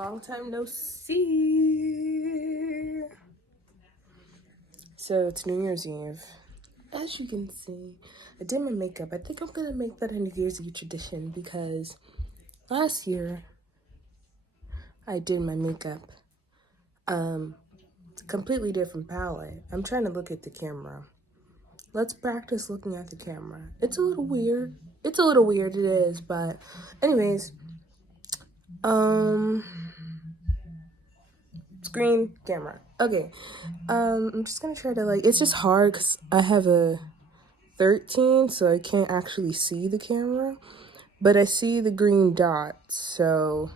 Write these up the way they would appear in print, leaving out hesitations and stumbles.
Long time no see. So it's New Year's Eve. As you can see, I did my makeup. I think I'm gonna make that a New Year's Eve tradition because last year I did my makeup. It's a completely different palette. I'm trying to look at the camera. Let's practice looking at the camera. It's a little weird. It is, but anyways, screen, camera. Okay. I'm just gonna try to it's just hard because I have a 13, so I can't actually see the camera, but I see the green dots, so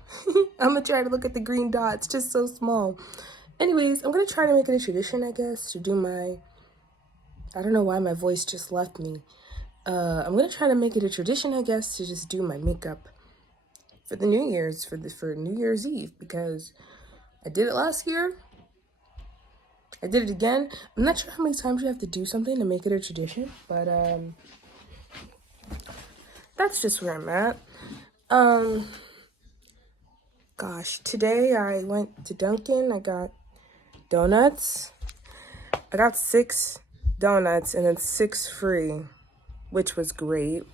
I'm gonna try to look at the green dots, just so small. Anyways, I'm gonna try to make it a tradition, I guess, to do I don't know why my voice just left me. I'm gonna try to make it a tradition, I guess, to just do my makeup for the New Year's, for New Year's Eve, because I did it last year. I did it again. I'm not sure how many times you have to do something to make it a tradition, but that's just where I'm at. Gosh, today I went to Dunkin'. I got donuts. I got 6 donuts and then 6 free, which was great.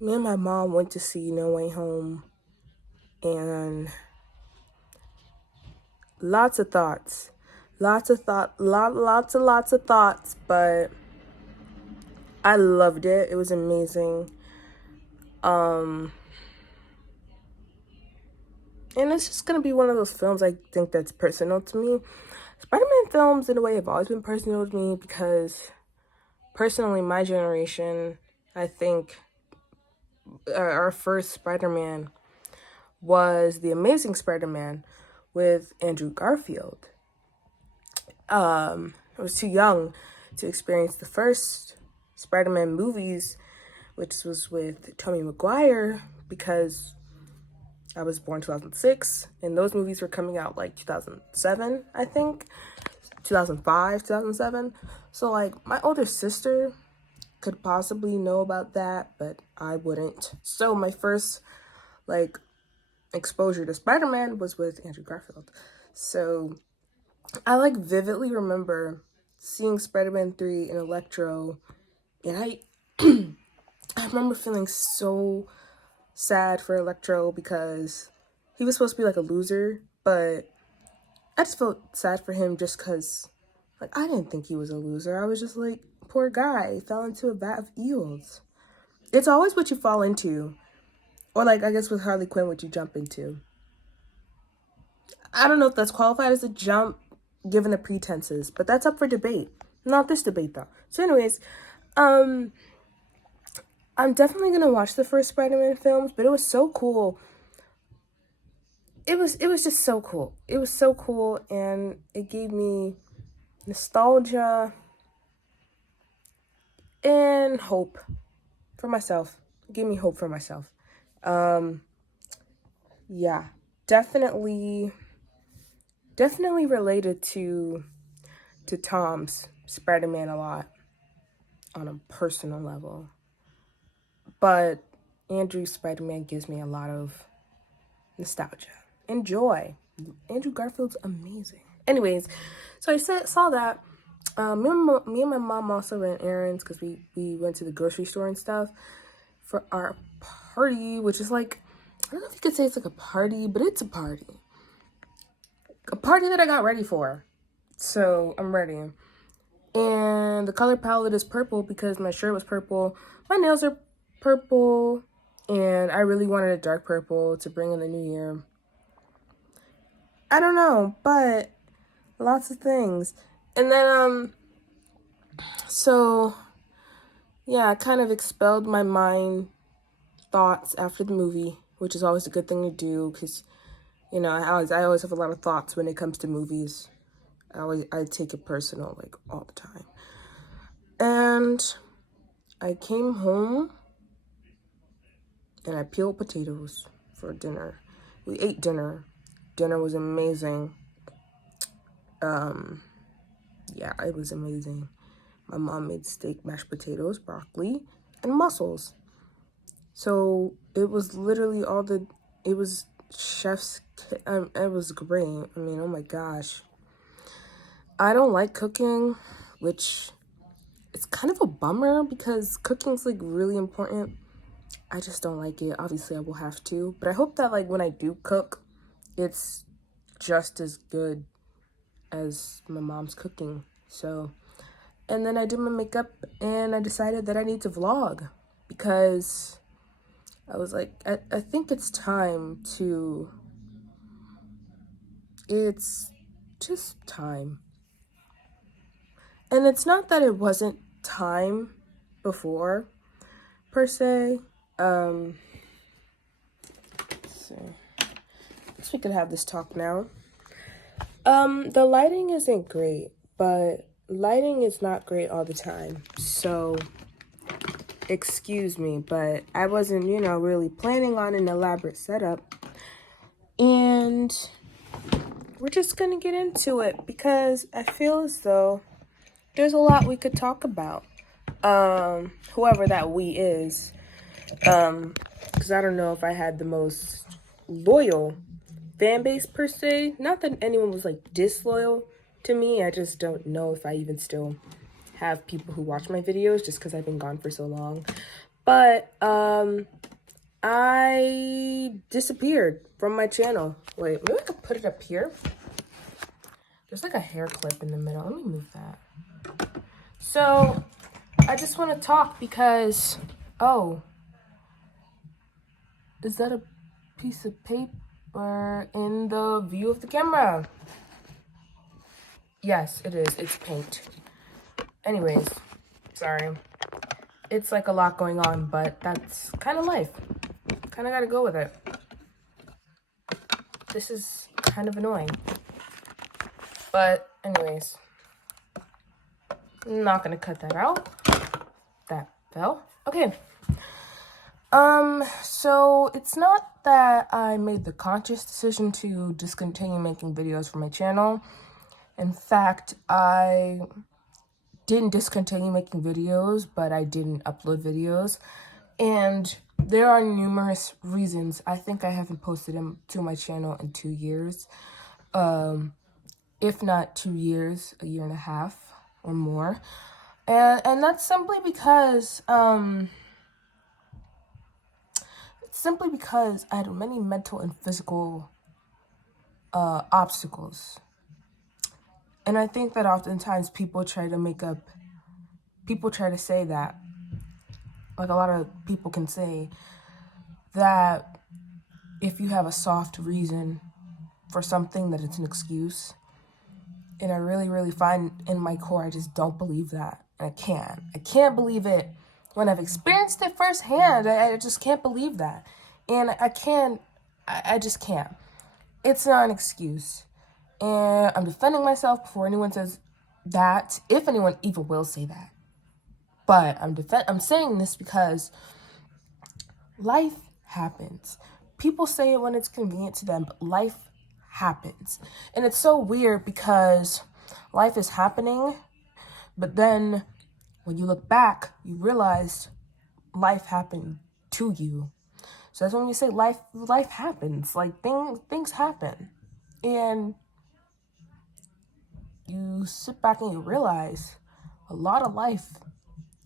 Me and my mom went to see No Way Home, and lots of thoughts, lots of thoughts, but I loved it. It was amazing. And it's just gonna be one of those films I think that's personal to me. Spider-Man films, in a way, have always been personal to me because, personally, my generation, I think our first Spider-Man was The Amazing Spider-Man with Andrew Garfield. I was too young to experience the first Spider-Man movies, which was with Tobey Maguire, because I was born 2006, and those movies were coming out like 2007, I think, 2005, 2007. So my older sister could possibly know about that, but I wouldn't. So my first exposure to Spider-Man was with Andrew Garfield. So I vividly remember seeing Spider-Man 3 in Electro, and I I remember feeling so sad for Electro because he was supposed to be a loser, but I just felt sad for him just because I didn't think he was a loser. I was just poor guy, he fell into a vat of eels. It's always what you fall into, or I guess with Harley Quinn, what you jump into. I don't know if that's qualified as a jump given the pretenses, but that's up for debate. Not this debate though. So anyways, I'm definitely gonna watch the first Spider-Man films, but it was so cool. It was just so cool. It was so cool, and it gave me nostalgia and hope for myself. It gave me hope for myself. Yeah, definitely related to Tom's Spider-Man a lot on a personal level. But Andrew's Spider-Man gives me a lot of nostalgia and joy. Andrew Garfield's amazing. Anyways, so I saw that. Me and my mom also ran errands because we went to the grocery store and stuff for our party, which is I don't know if you could say it's a party, but it's a party. A party that I got ready for. So I'm ready. And the color palette is purple because my shirt was purple. My nails are purple. And I really wanted a dark purple to bring in the new year. I don't know, but lots of things. And then, so, yeah, I kind of expelled my mind thoughts after the movie, which is always a good thing to do because, I always have a lot of thoughts when it comes to movies. I take it personal, all the time. And I came home and I peeled potatoes for dinner. We ate dinner. Dinner was amazing. Yeah, it was amazing. My mom made steak, mashed potatoes, broccoli, and mussels. So it was literally it was chef's, it was great. I mean, oh my gosh. I don't like cooking, which it's kind of a bummer because cooking's like really important. I just don't like it. Obviously, I will have to, but I hope that like when I do cook, it's just as good as my mom's cooking. So, and then I did my makeup and I decided that I need to vlog because I was like, I think it's time to, it's just time. And it's not that it wasn't time before, per se. Let's see. I guess we could have this talk now. The lighting isn't great, but lighting is not great all the time. So, excuse me, but I wasn't, really planning on an elaborate setup. And we're just gonna get into it because I feel as though there's a lot we could talk about. Whoever that we is. Because I don't know if I had the most loyal fan base per se. Not that anyone was like disloyal to me. I just don't know if I even still have people who watch my videos just because I've been gone for so long. But I disappeared from my channel. Wait, maybe I could put it up here. There's like a hair clip in the middle. Let me move that. So I just want to talk because, oh, is that a piece of paper in the view of the camera? Yes, it is. It's paint. Anyways, sorry. It's like a lot going on, but that's kind of life. Kind of got to go with it. This is kind of annoying. But anyways, I'm not going to cut that out. That fell. Okay. So it's not that I made the conscious decision to discontinue making videos for my channel. In fact, I didn't discontinue making videos, but I didn't upload videos. And there are numerous reasons. I think I haven't posted them to my channel in 2 years. If not 2 years, a year and a half or more. And that's simply because, I had many mental and physical obstacles. And I think that oftentimes people try to say that, like a lot of people can say, that if you have a soft reason for something, that it's an excuse. And I really, really find in my core, I just don't believe that. And I can't believe it. When I've experienced it firsthand, I just can't believe that. And I just can't. It's not an excuse. And I'm defending myself before anyone says that, if anyone even will say that. But I'm saying this because life happens. People say it when it's convenient to them, but life happens. And it's so weird because life is happening, but then when you look back, you realize life happened to you. So that's when we say life happens. Like things happen. And you sit back and you realize a lot of life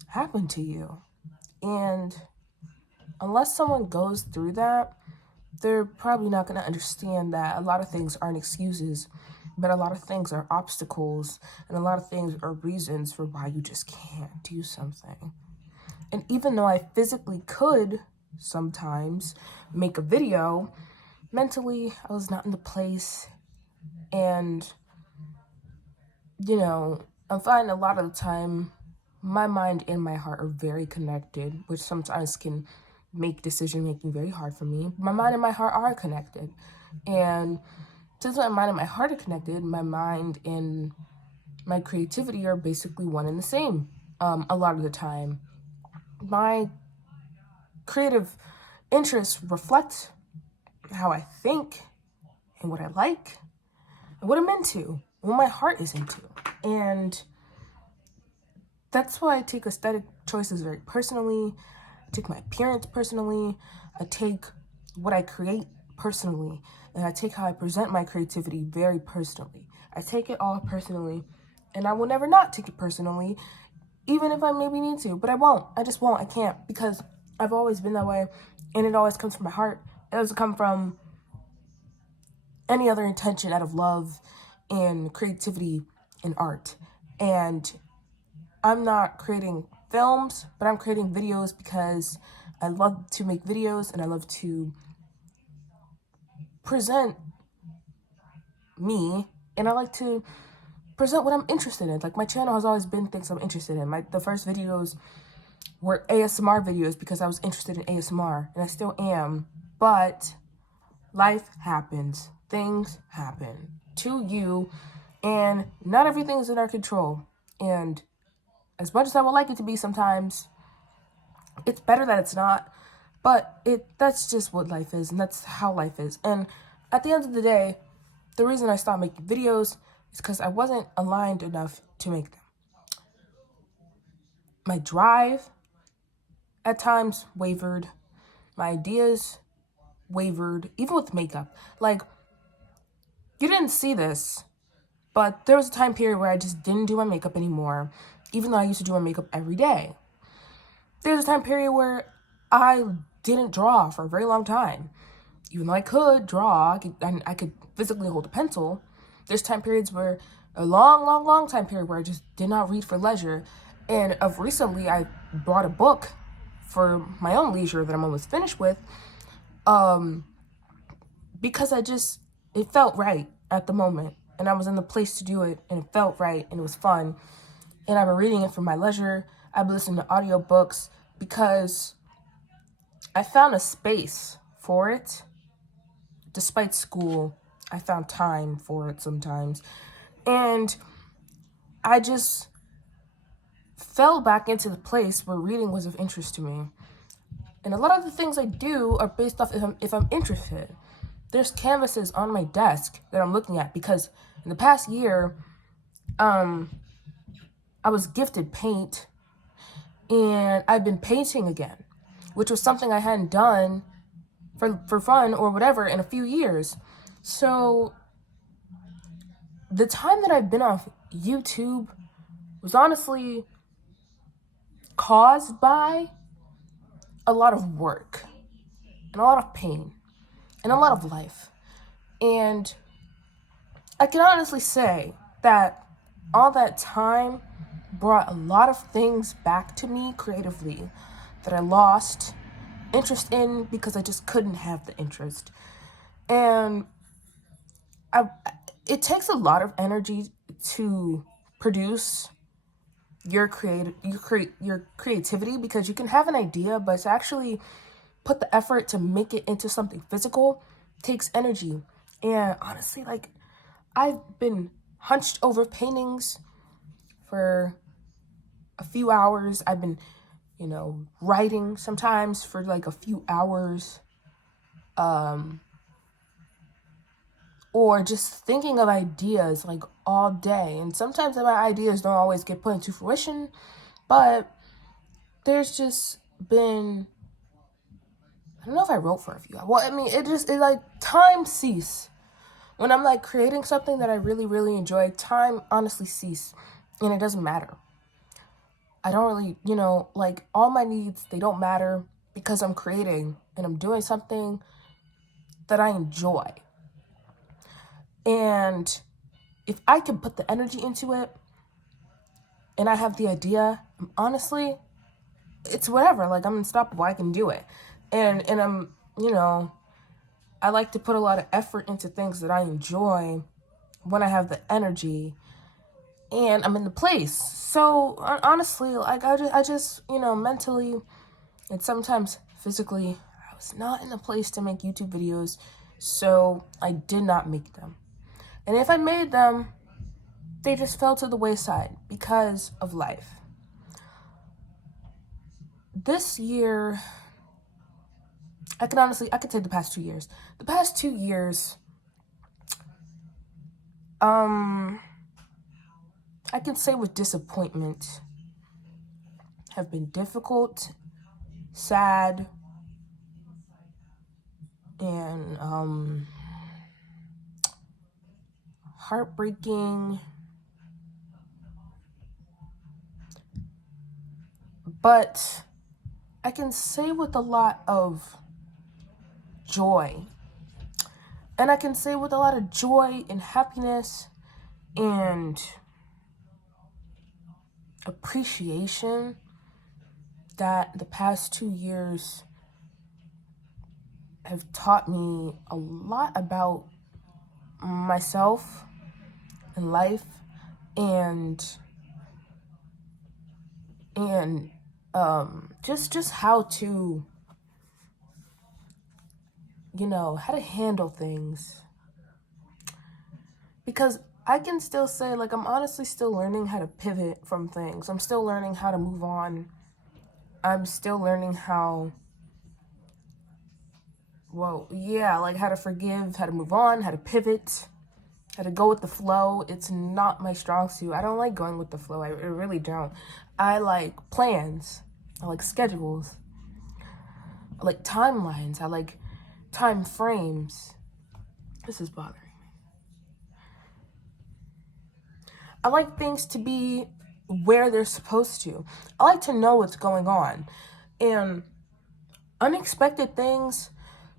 happened to you. And unless someone goes through that, they're probably not going to understand that a lot of things aren't excuses, but a lot of things are obstacles, and a lot of things are reasons for why you just can't do something. And even though I physically could sometimes make a video, mentally I was not in the place. And, I'm finding a lot of the time my mind and my heart are very connected, which sometimes can make decision making very hard for me. My mind and my heart are connected. And since my mind and my heart are connected, my mind and my creativity are basically one and the same a lot of the time. My creative interests reflect how I think and what I like and what I'm into and what my heart is into. And that's why I take aesthetic choices very personally. take my appearance personally. I take what I create personally. And I take how I present my creativity very personally. I take it all personally. And I will never not take it personally, even if I maybe need to. But I won't. I just won't. I can't, because I've always been that way. And it always comes from my heart. It doesn't come from any other intention out of love and creativity and art. And I'm not creating films, but I'm creating videos because I love to make videos and I love to present me, and I like to present what I'm interested in. Like, my channel has always been things I'm interested in. The first videos were ASMR videos because I was interested in ASMR, and I still am. But life happens. Things happen to you, and not everything is in our control. And as much as I would like it to be sometimes, it's better that it's not. But that's just what life is, and that's how life is. And at the end of the day, the reason I stopped making videos is because I wasn't aligned enough to make them. My drive at times wavered. My ideas wavered, even with makeup. Like, you didn't see this, but there was a time period where I just didn't do my makeup anymore, even though I used to do my makeup every day. There's a time period where I didn't draw for a very long time. Even though I could draw, I could physically hold a pencil. There's time periods where, a long time period where I just did not read for leisure. And of recently, I bought a book for my own leisure that I'm almost finished with, because it felt right at the moment. And I was in the place to do it, and it felt right, and it was fun. And I've been reading it for my leisure. I've been listening to audiobooks because I found a space for it. Despite school, I found time for it sometimes. And I just fell back into the place where reading was of interest to me. And a lot of the things I do are based off if I'm interested. There's canvases on my desk that I'm looking at because in the past year, I was gifted paint, and I've been painting again, which was something I hadn't done for fun or whatever in a few years. So the time that I've been off YouTube was honestly caused by a lot of work and a lot of pain and a lot of life. And I can honestly say that all that time brought a lot of things back to me creatively that I lost interest in because I just couldn't have the interest. And it takes a lot of energy to produce your creativity, because you can have an idea, but to actually put the effort to make it into something physical takes energy. And honestly, like, I've been hunched over paintings for a few hours. I've been, writing sometimes for like a few hours. Or just thinking of ideas like all day. And sometimes my ideas don't always get put into fruition, but there's just been, I don't know if I wrote for a few. Well, I mean, it like time cease. When I'm like creating something that I really, really enjoy, time honestly cease, and it doesn't matter. I don't really, like, all my needs, they don't matter because I'm creating and I'm doing something that I enjoy. And if I can put the energy into it and I have the idea, honestly, it's whatever. Like, I'm unstoppable. I can do it. And I'm, I like to put a lot of effort into things that I enjoy when I have the energy and I'm in the place. So honestly, like, I just, mentally and sometimes physically, I was not in the place to make YouTube videos. So I did not make them. And if I made them, they just fell to the wayside because of life. This year, I could say the past 2 years. The past 2 years, I can say with disappointment, have been difficult sad and heartbreaking, but I can say with a lot of joy. And I can say with a lot of joy and happiness and appreciation that the past 2 years have taught me a lot about myself and life and just how to, how to handle things. Because I can still say, like, I'm honestly still learning how to pivot from things. I'm still learning how to move on. I'm still learning how to forgive, how to move on, how to pivot, how to go with the flow. It's not my strong suit. I don't like going with the flow. I really don't. I like plans. I like schedules. I like timelines. I like time frames. This is bothering me. I like things to be where they're supposed to. I like to know what's going on. And unexpected things,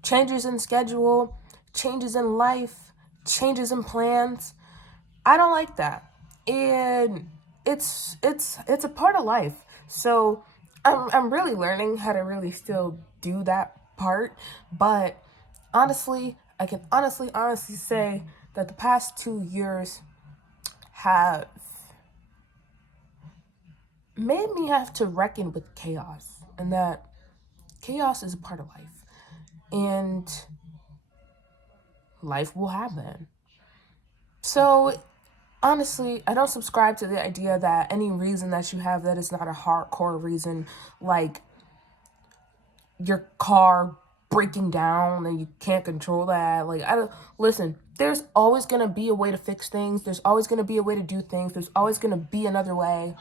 changes in schedule, changes in life, changes in plans, I don't like that. And it's a part of life. So I'm really learning how to really still do that part. But honestly, I can honestly say that the past 2 years have made me have to reckon with chaos, and that chaos is a part of life. And life will happen. So honestly, I don't subscribe to the idea that any reason that you have that is not a hardcore reason, like your car breaking down and you can't control that. Like, I don't listen. There's always gonna be a way to fix things. There's always gonna be a way to do things. There's always gonna be another way.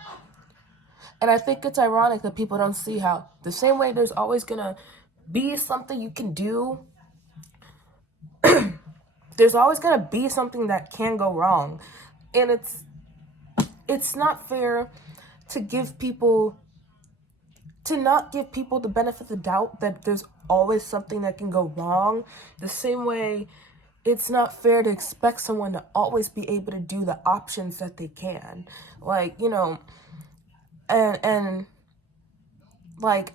And I think it's ironic that people don't see how the same way there's always gonna be something you can do. There's always gonna be something that can go wrong, and it's not fair to not give people the benefit of the doubt that there's always something that can go wrong. The same way it's not fair to expect someone to always be able to do the options that they can. Like, and like,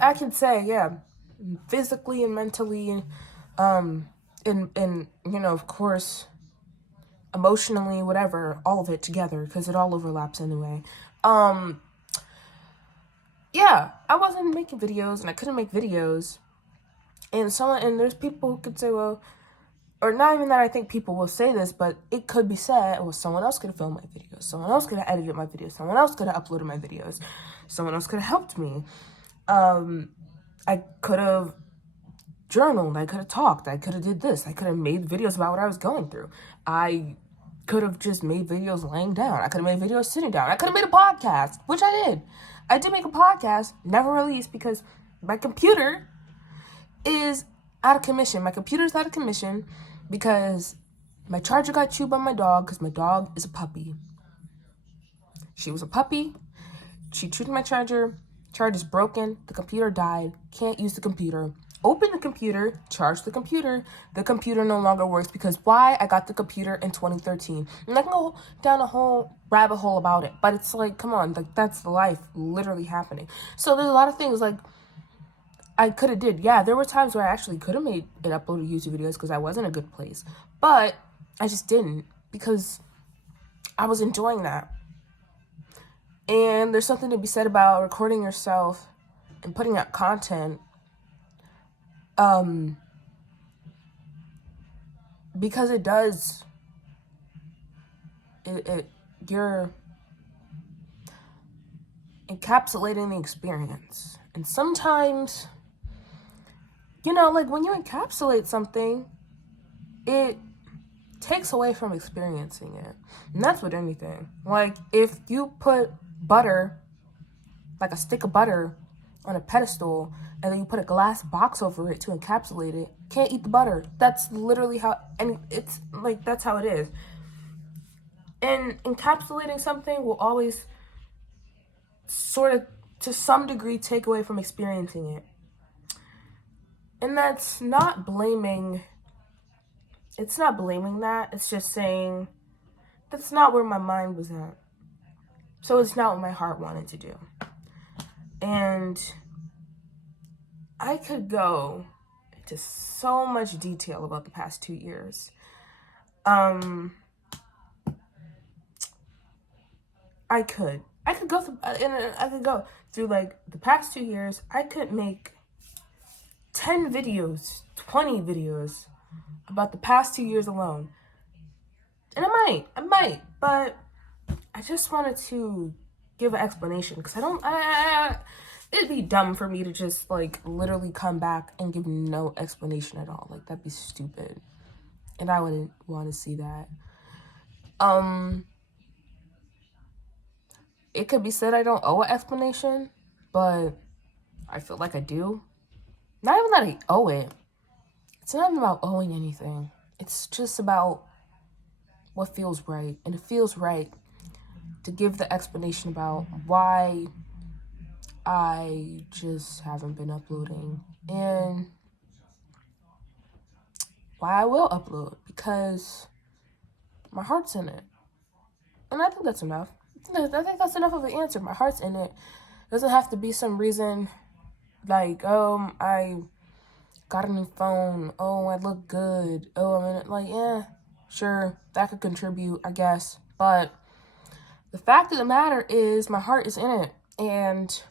I can say, yeah, physically and mentally, and of course, emotionally, whatever, all of it together, because it all overlaps anyway. Yeah, I wasn't making videos, and I couldn't make videos, and there's people who could say, well, or not even that I think people will say this, but it could be said, well, someone else could have filmed my videos, someone else could have edited my videos, someone else could have uploaded my videos, someone else could have helped me. I could have journaled, I could have talked, I could have did this, I could have made videos about what I was going through. I could have just made videos laying down. I could have made videos sitting down. I could have made a podcast, which I did. I did make a podcast, never released because my computer is out of commission. My computer's out of commission because my charger got chewed by my dog because my dog is a puppy. She was a puppy. She chewed my charger. Charger's broken. The computer died. Can't use the computer. Open the computer, charge the computer. The computer no longer works because why? I got the computer in 2013. And I can go down a whole rabbit hole about it, but it's like, come on, like that's the life literally happening. So there's a lot of things like I could have did. Yeah, there were times where I actually could have made and uploaded YouTube videos because I was in a good place, but I just didn't because I was enjoying that. And there's something to be said about recording yourself and putting out content. Because it does, you're encapsulating the experience. And sometimes, like when you encapsulate something, it takes away from experiencing it. And that's with anything. Like if you put butter, like a stick of butter, on a pedestal and then you put a glass box over it to encapsulate it, can't eat the butter. That's literally how, and it's like, that's how it is. And encapsulating something will always sort of, to some degree, take away from experiencing it. And that's not blaming, it's not blaming that. It's just saying that's not where my mind was at. So it's not what my heart wanted to do. And I could go into so much detail about the past 2 years. I could go through, and I could go through like the past 2 years. I could make 10 videos, 20 videos about the past 2 years alone. And I might, but I just wanted to give an explanation because it'd be dumb for me to just like literally come back and give no explanation at all. Like, that'd be stupid. And I wouldn't want to see that. It could be said I don't owe an explanation, but I feel like I do. Not even that I owe it. It's not even about owing anything. It's just about what feels right. And it feels right to give the explanation about why I just haven't been uploading and why I will upload, because my heart's in it. And I think that's enough. I think that's enough of an answer. My heart's in it. It doesn't have to be some reason like, I got a new phone. Oh, I look good. Oh, I mean, like, yeah, sure, that could contribute, I guess. But the fact of the matter is my heart is in it and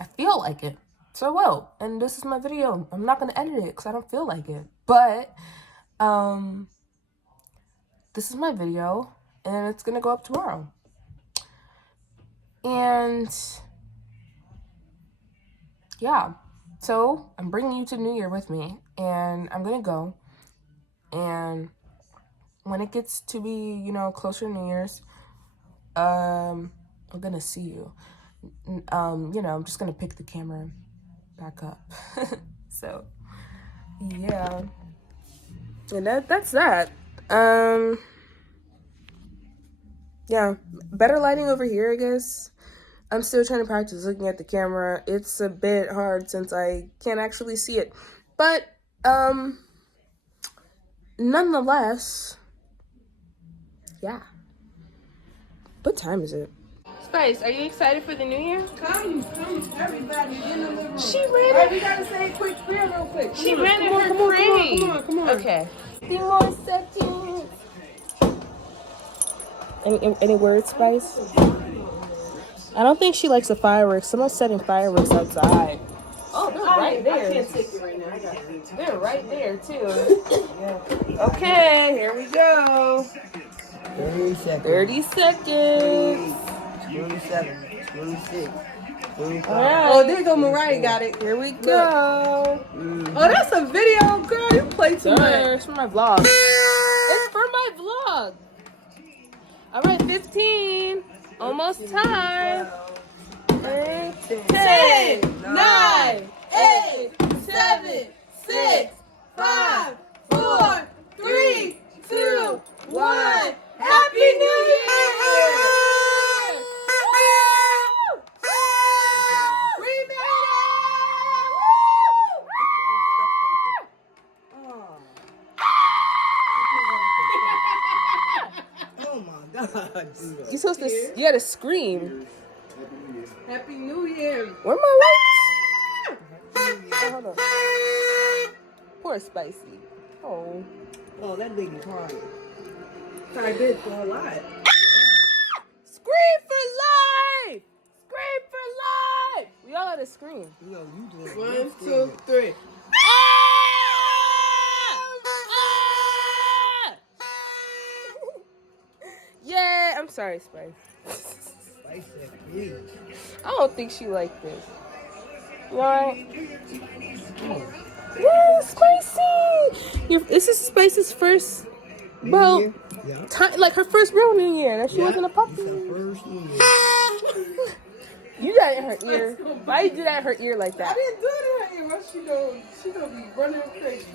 I feel like it. So I will. And this is my video. I'm not going to edit it because I don't feel like it. But this is my video and it's going to go up tomorrow. And yeah, so I'm bringing you to New Year with me and I'm going to go. And when it gets to be, closer to New Year's, I'm going to see you. I'm just going to pick the camera back up. So, yeah. And that's that. Yeah, better lighting over here, I guess. I'm still trying to practice looking at the camera. It's a bit hard since I can't actually see it. But, nonetheless, yeah. What time is it? Spice, are you excited for the new year? Come, everybody in the living room. She ran it. Right, we gotta say a quick prayer real quick. She ran in her crate. Come on. Okay. 3 more seconds. Any words, Spice? I don't think she likes the fireworks. Someone's setting fireworks outside. Oh, they're right there. I can't take it right now. I got it. They're right there, too. Yeah. Okay, here we go. 30 seconds. 30 seconds. 27, 26, 25. All right. Oh, there you go. Mariah got it. Here we go. Oh, that's a video, girl. You play too much. It's for my vlog. It's for my vlog. All right, 15. Almost time. 10, 9, 8, 7, 6, 5, 4, 3, 2, 1. Happy New Year! We made it! Oh my God. You're supposed to, you gotta scream. Happy New Year. Where are my lights? Oh, hold on. Poor Spicy. Oh. Oh, that nigga crying. I did for a lot. Scream for life! Scream for life! We all gotta scream. Yo, you doing 1, 2, 3. Yeah, I'm sorry, Spice. Spice said, please. I don't think she liked this. You alright? Yeah, Spicy! This is Spice's first, well, time, like her first real New Year. That she wasn't a puppy. It's her first New Year. You did that in her ear. Why you do that in her ear like I that? didn't do it in her ear. She gonna be running crazy.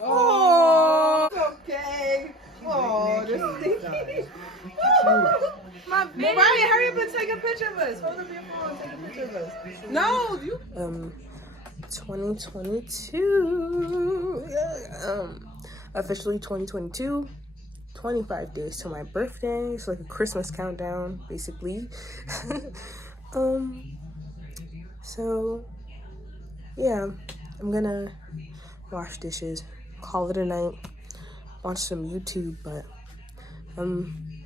Oh. Okay. Oh, this stinky. My baby. Mariah, hurry up and take a picture of us. Hold up your phone and take a picture of us. No, you. 2022. Officially 2022. 25 days to my birthday. It's like a Christmas countdown, basically. So yeah, I'm gonna wash dishes, call it a night, watch some YouTube, but I'm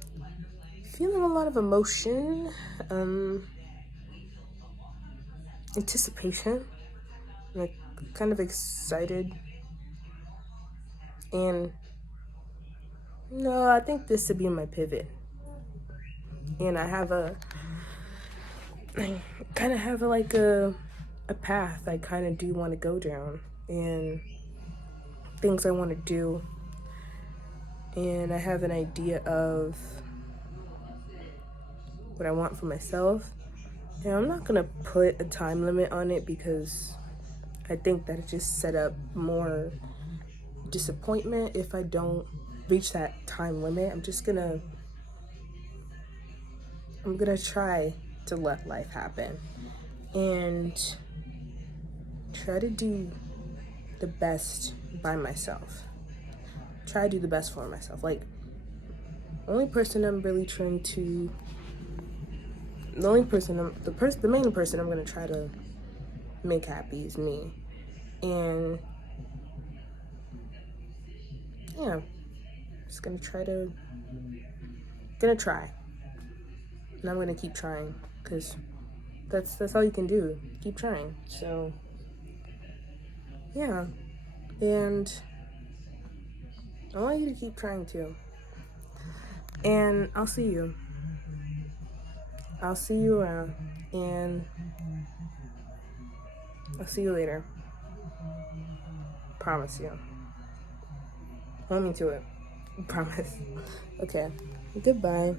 feeling a lot of emotion, anticipation, like kind of excited, and no, I think this would be my pivot. And I kind of have a path I kind of do want to go down, and things I want to do, and I have an idea of what I want for myself. And I'm not gonna put a time limit on it because I think that it just set up more disappointment if I don't reach that time limit. I'm gonna try to let life happen and try to do the best by myself. Try to do the best for myself. Like, the only person I'm really trying to the main person I'm gonna try to make happy is me. And yeah, just gonna try, and I'm gonna keep trying, because that's all you can do, keep trying. So yeah, and I want you to keep trying too. And I'll see you around, and I'll see you later. Promise you. Hold me to it. Promise. Okay. Goodbye.